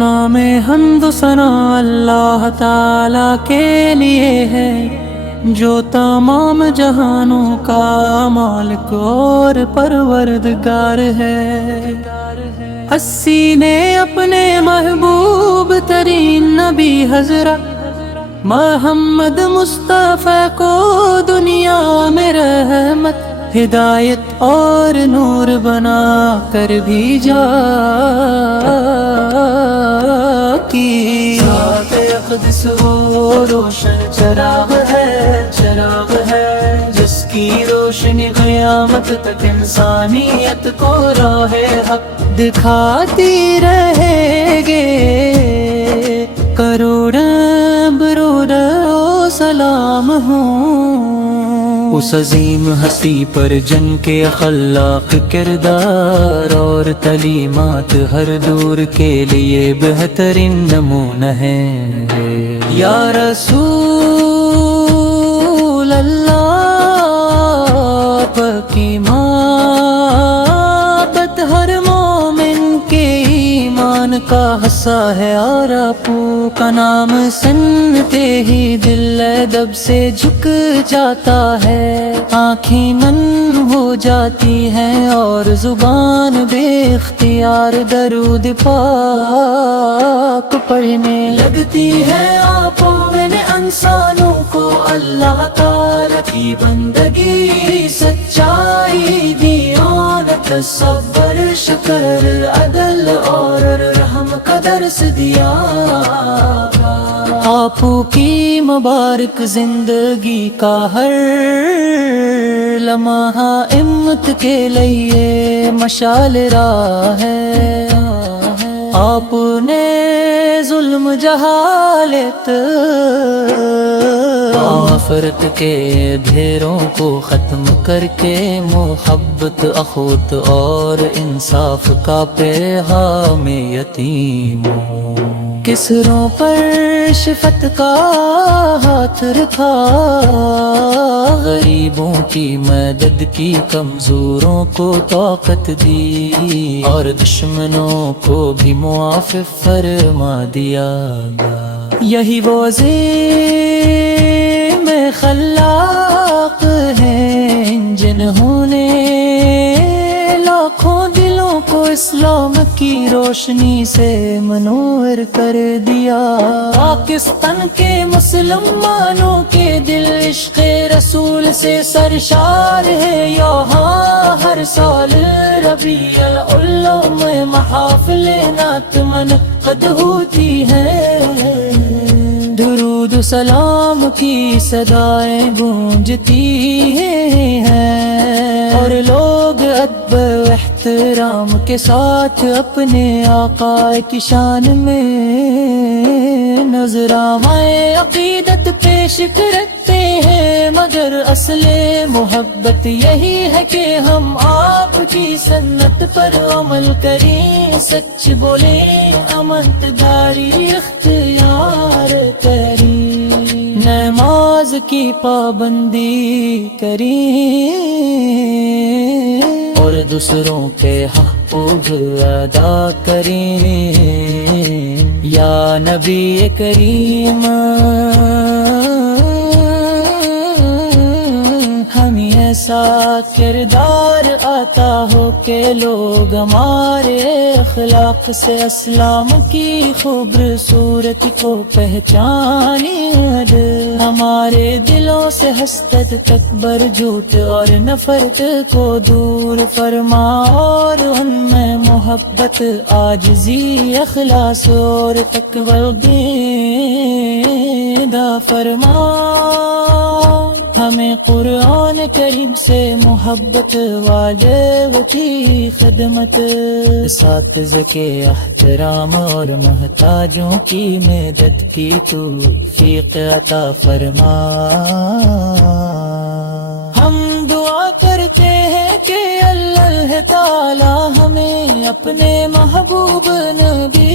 نام حمد و ثنا اللہ تعالی کے لیے ہے جو تمام جہانوں کا مالک اور پروردگار ہے۔ اسی نے اپنے محبوب ترین نبی حضرت محمد مصطفیٰ کو دنیا میں رحمت ہدایت اور نور بنا کر بھیجا کی ذات اقدس وہ روشن چراغ ہے جس کی روشنی قیامت تک انسانیت کو راہ حق دکھاتی رہے گے۔ کروڑاں برود و سلام ہوں اس عظیم ہستی پر جن کے اخلاق کردار اور تعلیمات ہر دور کے لیے بہترین نمونہ ہیں۔ یا رسول اللہ کی محبت ہر مومن کے ایمان کا حصہ ہے، اور آپو کا نام سنتے ہی دل ادب سے جھک جاتا ہے، آنکھیں نم ہو جاتی ہیں اور زبان بے اختیار درود پاک پڑھنے لگتی ہے۔ آپوں میں انسانوں کو اللہ تعالی کی بندگی، سچائی، دیانت، صبر، شکر، عدل اور رحم کا درس دیا۔ آپو کی مبارک زندگی کا ہر لمحہ امت کے لیے مشعل راہ ہے۔ آپ نے ظلم جہالت آفرت کے ڈھیروں کو ختم کر کے محبت، اخوت اور انصاف کا پیغام یتیموں، کسروں پر شفقت کا ہاتھ رکھا، غریبوں کی مدد کی، کمزوروں کو طاقت دی، اور دشمنوں کو بھی معاف فرما دیا۔ یہی وہ عظیم خلاق ہیں جنہوں نے لاکھوں دلوں کو اسلام کی روشنی سے منور کر دیا۔ پاکستان کے مسلمانوں کے دل عشق رسول سے سرشار ہے، یہاں ہر سال ربیع الاول میں محافل نعت منعقد ہوتی ہے، درود و سلام کی صدائیں گونجتی ہیں، اور لوگ ادب و احترام کے ساتھ اپنے آقا کی شان میں نذرانۂ عقیدت پیش کرتے ہیں، مگر اصل محبت یہی ہے کہ ہم آپ کی سنت پر عمل کریں، سچ بولیں، امانتداری اختیار کریں، نماز کی پابندی کریں، اور دوسروں کے حقوق ادا کریں۔ یا نبی کریم ہمیں ایسا کردار آتا ہو کہ لوگ ہمارے اخلاق سے اسلام کی خوبصورتی کو پہچانیں، ہمارے دلوں سے حسد، تکبر، جھوٹ اور نفرت کو دور فرما، اور ان میں محبت، عاجزی، اخلاص اور تقوی پیدا فرما۔ ہمیں قرآن کریم سے محبت، والد کی خدمت، اساتذہ کے احترام اور محتاجوں کی مدد کی توفیق عطا فرما۔ ہم دعا کرتے ہیں کہ اللہ تعالی ہمیں اپنے محبوب نبی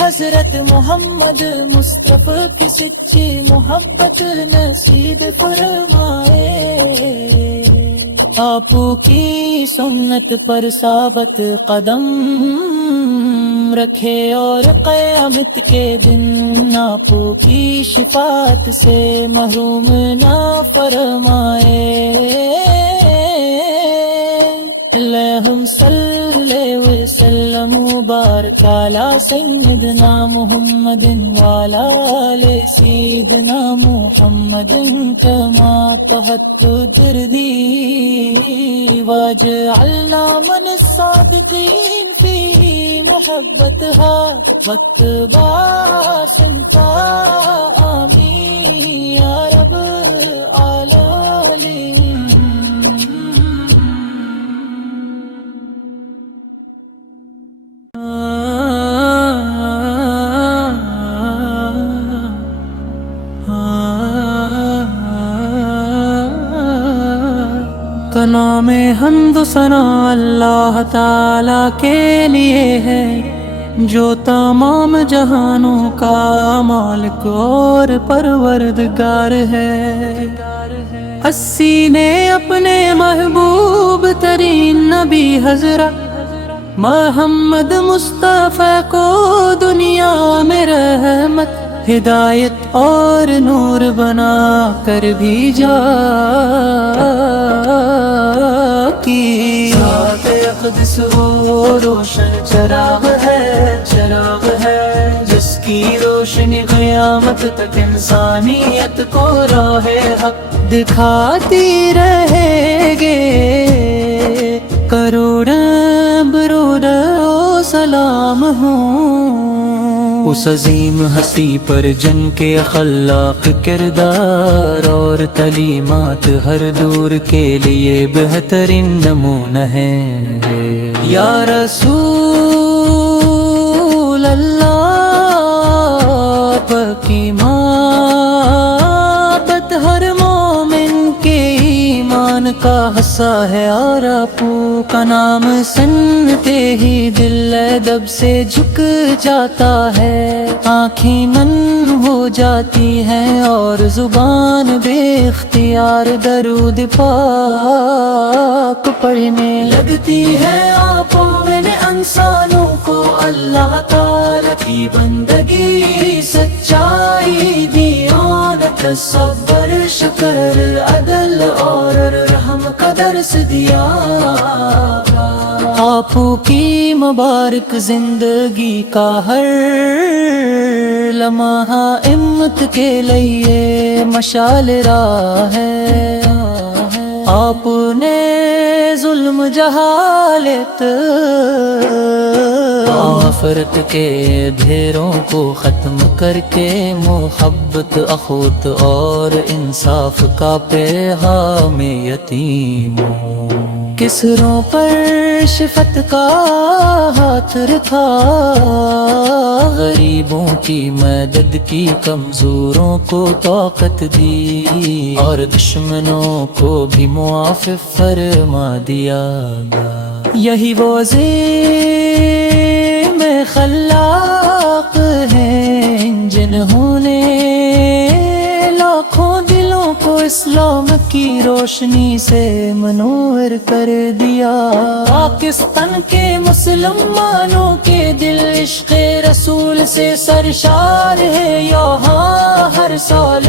حضرت محمد مصطفیٰ کی سچی محبت نصیب فرمائے، آپو کی سنت پر ثابت قدم رکھے اور قیامت کے دن آپ کی شفاعت سے محروم نہ فرمائے۔ اللہم صلی وسلم مبارک علی سیدنا محمد وعلی آل سیدنا محمد کما طہرت جردی واجعلنا من الصادقین فی محبتها واتباع سنتا آمین یا رب العالمین۔ تو نام حمد و ثنا اللہ تعالیٰ کے لیے ہے جو تمام جہانوں کا مالک اور پروردگار ہے۔ اسی نے اپنے محبوب ترین نبی حضرت محمد مصطفیٰ کو دنیا میں رحمت ہدایت اور نور بنا کر بھیجا کی۔ ذات اقدس وہ روشن چراغ ہے جس کی روشنی قیامت تک انسانیت کو راہ حق دکھاتی رہے گے۔ کروڑاں برود و سلام ہوں اس عظیم ہستی پر جن کے اخلاق کردار اور تعلیمات ہر دور کے لیے بہترین نمونہ ہیں۔ یا رسول اللہ کی محبت ہر مومن کے ایمان کا حصہ ہے، اور آپو کا نام سنتے ہی دل ادب سے جھک جاتا ہے۔ آنکھیں نم ہو جاتی ہیں اور زبان بے اختیار درود پاک پڑھنے لگتی ہے۔ آنکھوں میں انسانوں کو اللہ تعالی کی بندگی، سچائی، دیانت، صبر، شکر، عدل اور رحم کا درس دیا۔ آپو کی مبارک زندگی کا ہر لمحہ امت کے لیے مشعل راہ ہے۔ آپ نے ظلم جہالت آفرت کے ڈھیروں کو ختم کر کے محبت، اخوت اور انصاف کا پیغام یتیموں، کسروں پر شفقت کا ہاتھ رکھا، غریبوں کی مدد کی، کمزوروں کو طاقت دی، اور دشمنوں کو بھی معاف فرما دیا۔ یہی وہ عظیم خلاق ہیں جنہوں نے لاکھوں دلوں کو اسلام کی روشنی سے منور کر دیا۔ پاکستان کے مسلمانوں کے دل عشق رسول سے سرشار ہے، یہاں ہر سال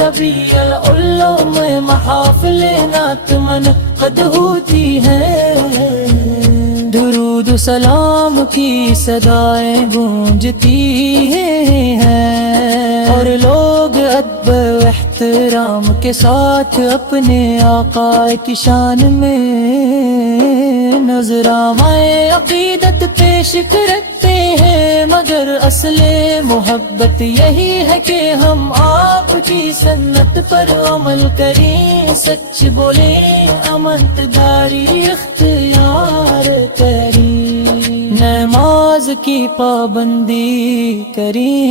ربیع الاول میں محافل نعت منعقد ہوتی ہے۔ درود و سلام کی صدائیں گونجتی ہیں، اور لوگ ادب و احترام کے ساتھ اپنے آقا کی شان میں نذرانۂ عقیدت پیش کرتے ہیں، مگر اصل محبت یہی ہے کہ ہم آپ کی سنت پر عمل کریں، سچ بولیں، امانت داری اختیار کریں، نماز کی پابندی کریں،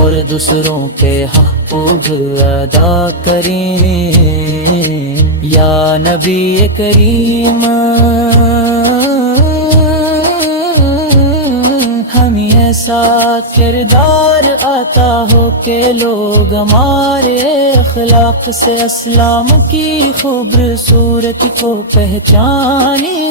اور دوسروں کے حقوق ادا کریں۔ یا نبی کریم ہمیں ایسا ساتھ کردار آتا ہو کہ لوگ ہمارے اخلاق سے اسلام کی خوبصورتی کو پہچانیں،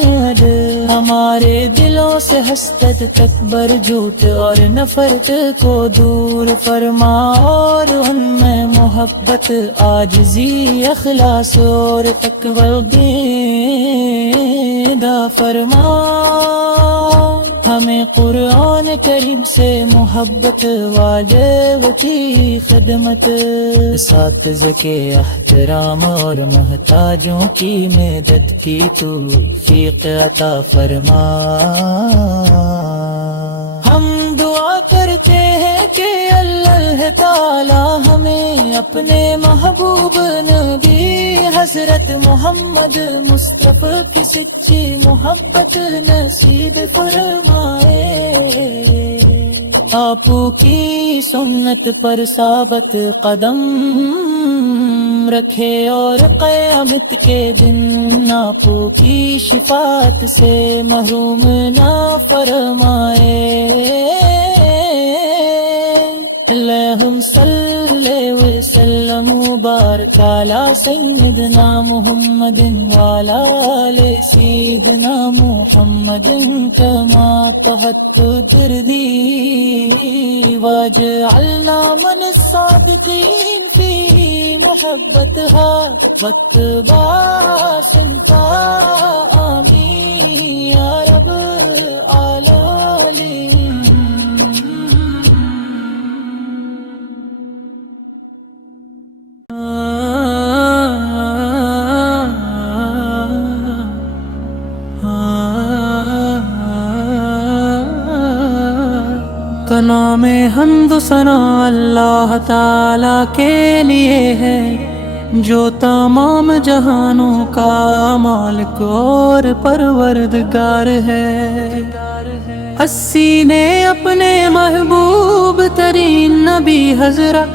ہمارے دلوں سے حسد تکبر جھوٹ اور نفرت کو دور فرما، اور ان میں محبت عاجزی اخلاص اور تقوی پیدا فرما، ہمیں قرآن کریم سے محبت واجب کی خدمت، اساتذہ کے احترام اور محتاجوں کی مدد کی توفیق عطا فرما۔ ہم دعا کرتے ہیں کہ اللہ تعالی ہمیں اپنے محبوب نبی حضرت محمد مصطفیٰ کی سچی محبت نصیب فرمائے، آپ کی سنت پر ثابت قدم رکھے اور قیامت کے دن آپ کی شفاعت سے محروم نہ فرمائے۔ اللہم صلی وسلم وبارک علی سیدنا محمد وعلی آل سیدنا محمد کما طہرت جردی واجعلنا من الصادقین فی محبتها واتباع سنتها آمین یا رب العالمین۔ تو نام حمد و ثنا اللہ تعالی کے لیے ہے جو تمام جہانوں کا مالک اور پروردگار ہے۔ اسی نے اپنے محبوب ترین نبی حضرت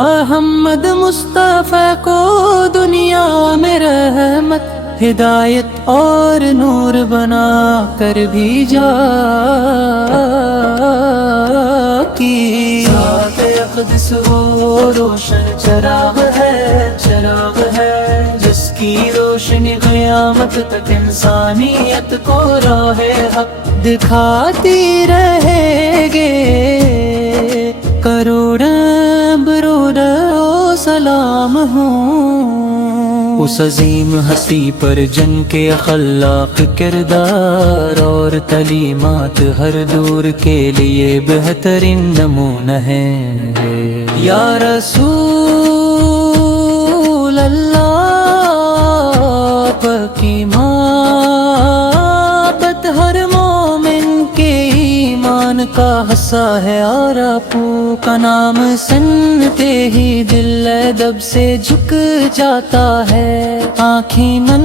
محمد مصطفیٰ کو دنیا میں رحمت ہدایت اور نور بنا کر بھیجا کی، ذات اقدس وہ روشن چراغ ہے جس کی روشنی قیامت تک انسانیت کو راہ حق دکھاتی رہے گے۔ کروڑاں برو سلام ہوں اس عظیم ہستی پر جن کے اخلاق کردار اور تعلیمات ہر دور کے لیے بہترین نمونہ ہیں۔ یا رسول اللہ کی محبت ہر مومن کے ایمان کا حصہ ہے، اور آپو کا نام سنتے ہی دل ادب سے جھک جاتا ہے، آنکھیں نم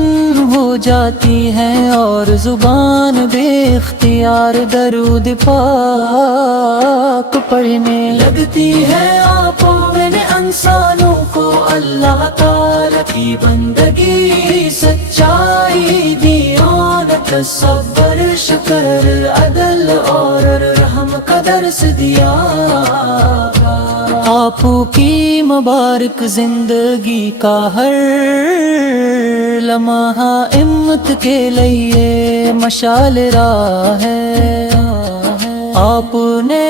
ہو جاتی ہیں اور زبان بے اختیار درود پاک پڑھنے لگتی ہے۔ آپوں میں انسانوں کو اللہ تعالی کی بندگی، سچائی، دیانت، صبر، شکر، عدل اور رحم کا درس دیا۔ آپو کی مبارک زندگی کا ہر لمحہ امت کے لیے مشعل راہ ہے۔ آپ نے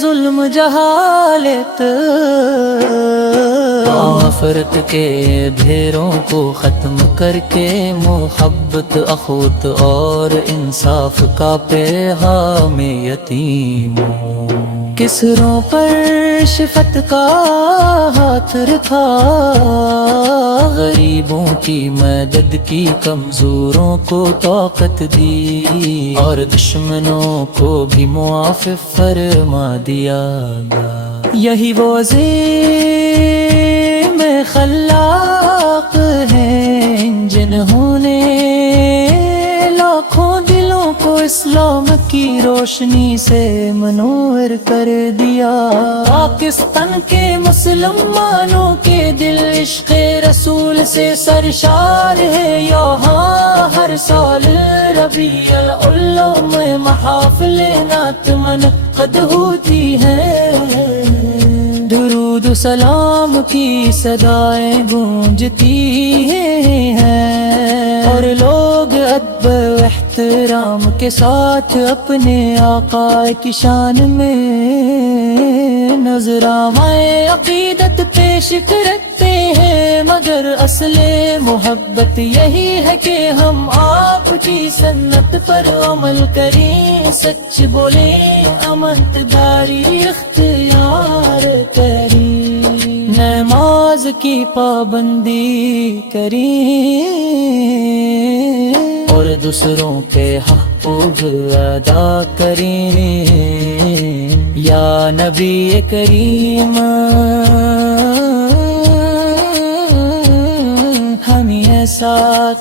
ظلم جہالت آفرت کے ڈھیروں کو ختم کر کے محبت، اخوت اور انصاف کا پیغام یتیموں، کسروں پر شفقت کا ہاتھ رکھا، غریبوں کی مدد کی، کمزوروں کو طاقت دی، اور دشمنوں کو بھی معاف فرما دیا۔ یہی وہ عظیم خلاق ہیں جنہوں نے لاکھوں دلوں کو اسلام کی روشنی سے منور کر دیا۔ پاکستان کے مسلمانوں کے دل عشق رسول سے سرشار ہے، یہاں ہر سال ربیع الاول میں محافل نعت منعقد ہوتی ہیں، درود و سلام کی صدائیں گونجتی ہیں، اور لوگ ادب و احترام کے ساتھ اپنے آقا کی شان میں نذرانۂ عقیدت پیش کرتے ہیں، مگر اصل محبت یہی ہے کہ ہم آپ کی سنت پر عمل کریں، سچ بولیں، امانتداری اختیار کریں، نماز کی پابندی کریں، اور دوسروں کے حقوق ادا کریں۔ یا نبی کریم ہمیں ایسا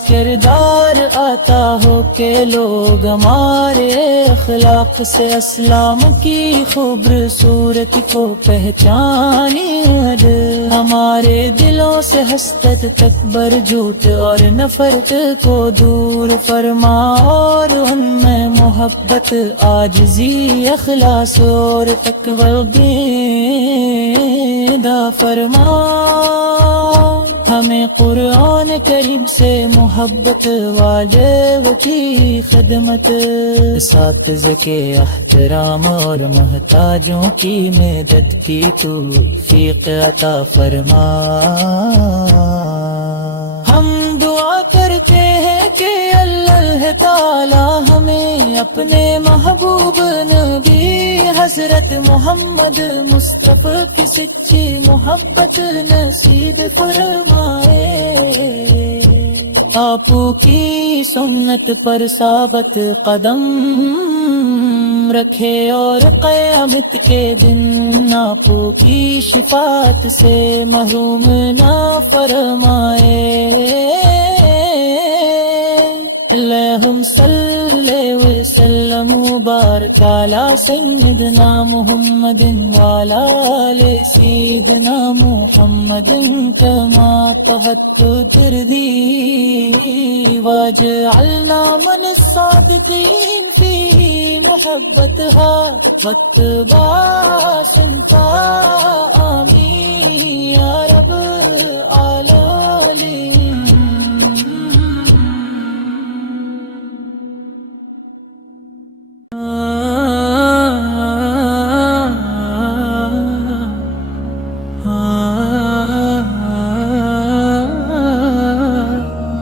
کردار عطا ہو کہ لوگ ہمارے اخلاق سے اسلام کی خوبصورتی کو پہچانیں، ہمارے دلوں سے حسد تکبر جھوٹ اور نفرت کو دور فرما، اور ان میں محبت عاجزی اخلاص اور تقوی پیدا فرما، ہمیں قرآن کریم سے محبت، والد کی خدمت، اساتذہ کے احترام اور محتاجوں کی مدد کی توفیق عطا فرما۔ ہم دعا کرتے ہیں کہ اللہ تعالی ہمیں اپنے محبوب نبی حضرت محمد مصطفیٰ کی سچی محبت نصیب فرمائے، آپ کی سنت پر ثابت قدم رکھے، اور قیامت کے دن آپ کی شفاعت سے محروم نہ فرمائے۔ اللہم صلی وسلم وبارک علی سیدنا محمد وعلی آل سیدنا محمد کما تحت دردی، واجعلنا من الصادقین فی محبتها واتباع سنتها، آمین یا رب العالمین۔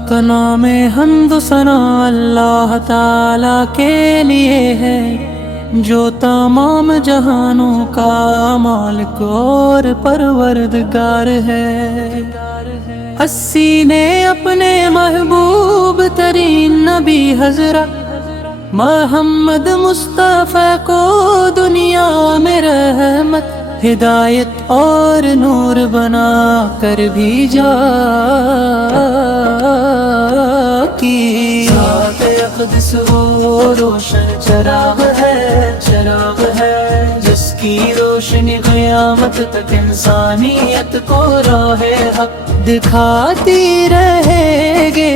کا نام حمد و ثنا اللہ تعالی کے لیے ہے، جو تمام جہانوں کا مالک اور پروردگار ہے۔ اسی نے اپنے محبوب ترین نبی حضرت محمد مصطفیٰ کو دنیا میں رحمت، ہدایت اور نور بنا کر بھیجا کی۔ ذات اقدس وہ روشن چراغ ہے جس کی روشنی قیامت تک انسانیت کو راہ حق دکھاتی رہے گے۔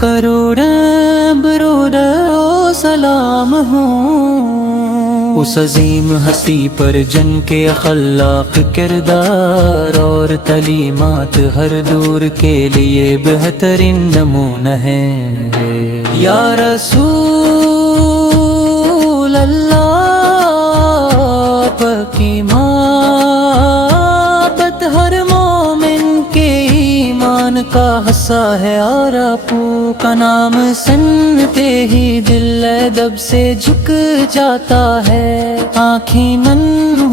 کروڑاں برود و سلام ہوں اس عظیم ہستی پر جن کے اخلاق، کردار اور تعلیمات ہر دور کے لیے بہترین نمونہ ہیں۔ یا رسول اللہ کی محبت ہر مومن کے ایمان کا حصہ ہے، اور آپو کا نام سنتے ہی دل ادب سے جھک جاتا ہے، آنکھیں نم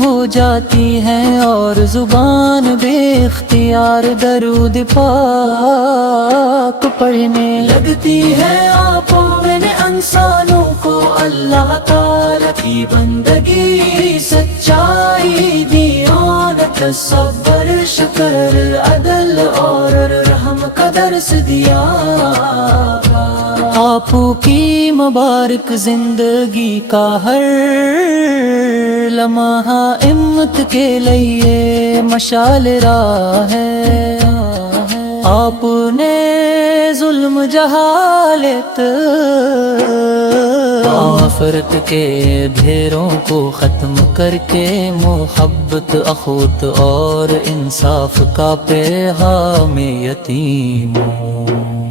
ہو جاتی ہیں اور زبان بے اختیار درود پاک پڑھنے لگتی ہے۔ آنکھوں میں انسانوں کو اللہ تعالی کی بندگی، سچائی، دیانت، صبر، شکر، عدل اور رحمت کا درس دیا آپ کی مبارک زندگی کا ہر لمحہ امت کے لیے مشعل راہ ہے آپ نے ظلم جہالت نفرت کے ڈھیروں کو ختم کر کے محبت اخوت اور انصاف کا پیغام یتیموں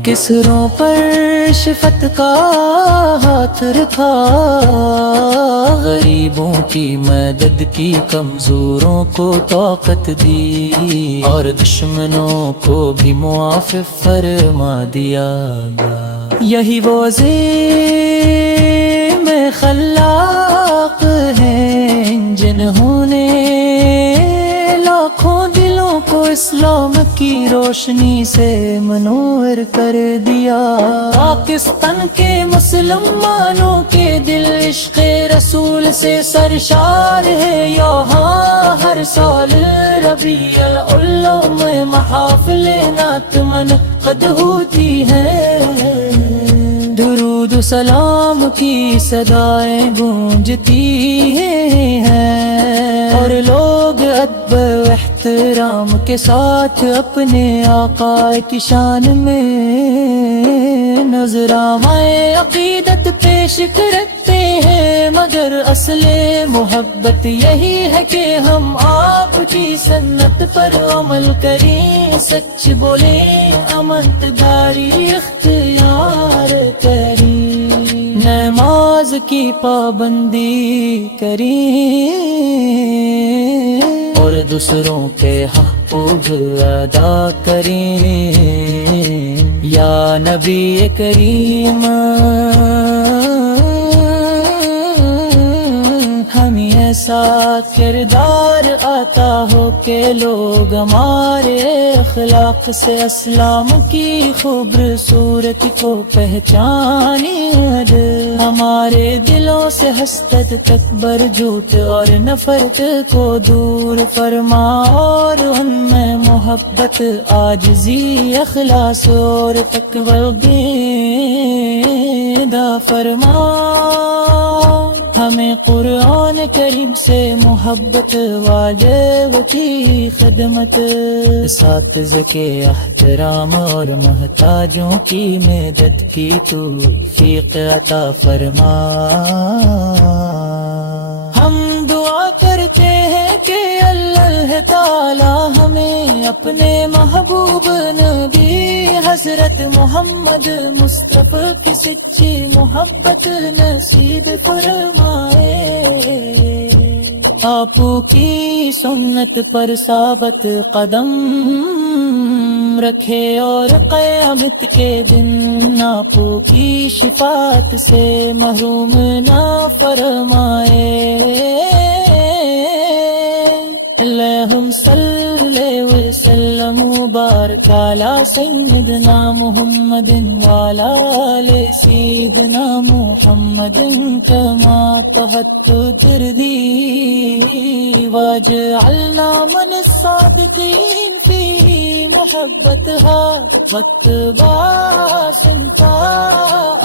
کسروں پر شفت کا ہاتھ رکھا غریبوں کی مدد کی کمزوروں کو طاقت دی اور دشمنوں کو بھی معاف فرما دیا یہی وہ میں خلاق ہیں جنہوں نے لاکھوں دلوں کو اسلام کی روشنی سے منور کر دیا پاکستان کے مسلمانوں کے دل عشق رسول سے سرشار ہے یہاں ہر سال ربیع الاول میں محافل نعت منعقد ہوتی ہے درود و سلام کی صدائیں گونجتی ہیں اور لوگ ادب و احترام کے ساتھ اپنے آقا کی شان میں نذرانۂ عقیدت پیش کرتے ہیں مگر اصل محبت یہی ہے کہ ہم آپ کی سنت پر عمل کریں سچ بولیں امانتداری اختیار کریں نماز کی پابندی کریں اور دوسروں کے حقوق ادا کریں یا نبی کریم ہمیں ایسا کردار آتا ہو کہ لوگ ہمارے اخلاق سے اسلام کی خوبصورتی کو پہچانیں ہمارے دلوں سے حسد تکبر جھوٹ اور نفرت کو دور فرما اور ان میں محبت عاجزی اخلاص اور تقوی پیدا فرما ہمیں قرآن کریم سے محبت واجب کی خدمت اساتذہ کے احترام اور محتاجوں کی مدد کی توفیق عطا فرما ہم دعا کرتے ہیں کہ اللہ تعالی ہمیں اپنے محبوب نبی حضرت محمد مصطفیٰ کی سچی محبت نصیب فرمائے آپ کی سنت پر ثابت قدم رکھے اور قیامت کے دن آپ کی شفاعت سے محروم نہ فرمائے اللہم صلی وسلم مبارک علی سیدنا محمد وعلی آل سیدنا محمد کما طہرت تردی واجعلنا من الصادقین فی محبتها واتباع سنتا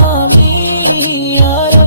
آمین یا رب